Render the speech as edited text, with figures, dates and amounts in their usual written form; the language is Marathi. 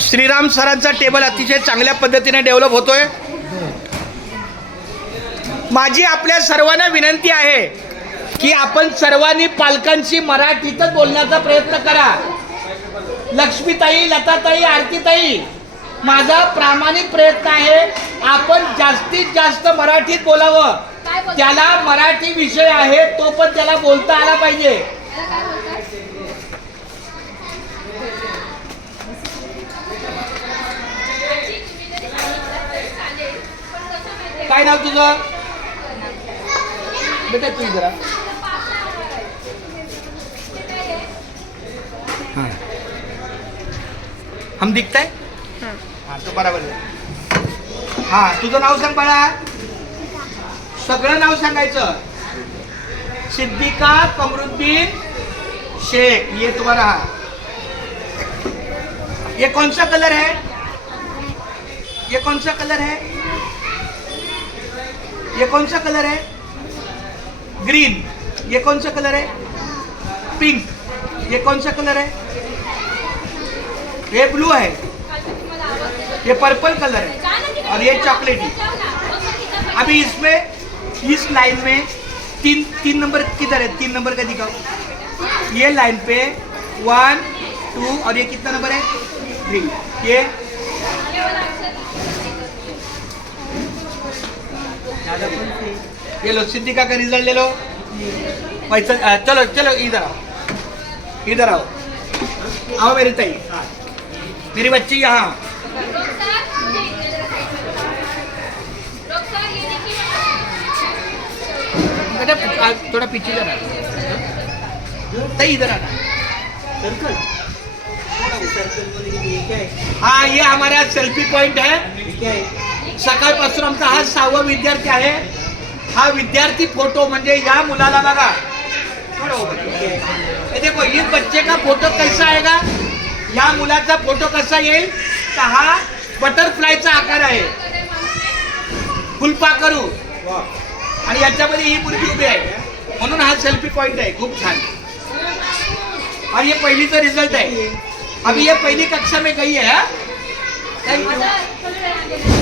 श्रीराम सरांचा टेबल अतिशय चांगल्या पद्धतीने डेव्हलप होतोय. माझी आपल्या सर्वांना विनंती आहे की आपण सर्वांनी पालकांशी मराठीतच बोलण्याचा प्रयत्न करा. लक्ष्मीताई, लताताई, आरतीताई, माझा प्रामाणिक प्रयत्न आहे आपण जास्तीत जास्त मराठीत बोलावं. त्याला मराठी विषय आहे तो पण त्याला बोलता आला पाहिजे. काय नाव तुझं बेटा? तू जरा हम दिखताय. हाँ तो बराबर आहे. हाँ तुझं नाव सांग बाळा. सगळं नाव सांगायचं. सिद्दीका कमरुद्दीन शेख. ये तुम्हारा. ये कौन सा कलर है? ये कौन सा कलर है? ये कौन सा कलर है? ग्रीन. ये कौन सा कलर है? पिंक. ये कौन सा कलर है? ये ब्लू है. ये पर्पल कलर है और ये चॉकलेटी. अभी इसमें इस लाइन में तीन नंबर किधर है? 3 नंबर का दिखाओ. ये लाइन पे 1 2 और ये कितना नंबर है? 3. ये लो सिद्दीका का रिजल्ट ले लो. पैसा चलो चलो इधर आओ. इधर आओ. आओ मेरी ताई. मेरी बच्ची यहाँ. बेटा थोड़ा पीछे जरा. ताई इधर आना. हाँ ये हमारा सेल्फी पॉइंट है. सकाळपासून आमचा हा 6वा विद्यार्थी आहे. हा विद्यार्थी फोटो म्हणजे या मुलाला बघा. देखो इस बच्चे का फोटो कैसा आएगा. या मुलाचा फोटो कसा येईल तर हा बटरफ्लायचा आकार आहे. फुलपाखरू आणि याच्यामध्ये ही मुलगी उभी आहे म्हणून हा सेल्फी पॉइंट आहे. खूप छान. और ये पहिलीचा रिजल्ट है. अभी ये पहली कक्षा में गई है. Thank you.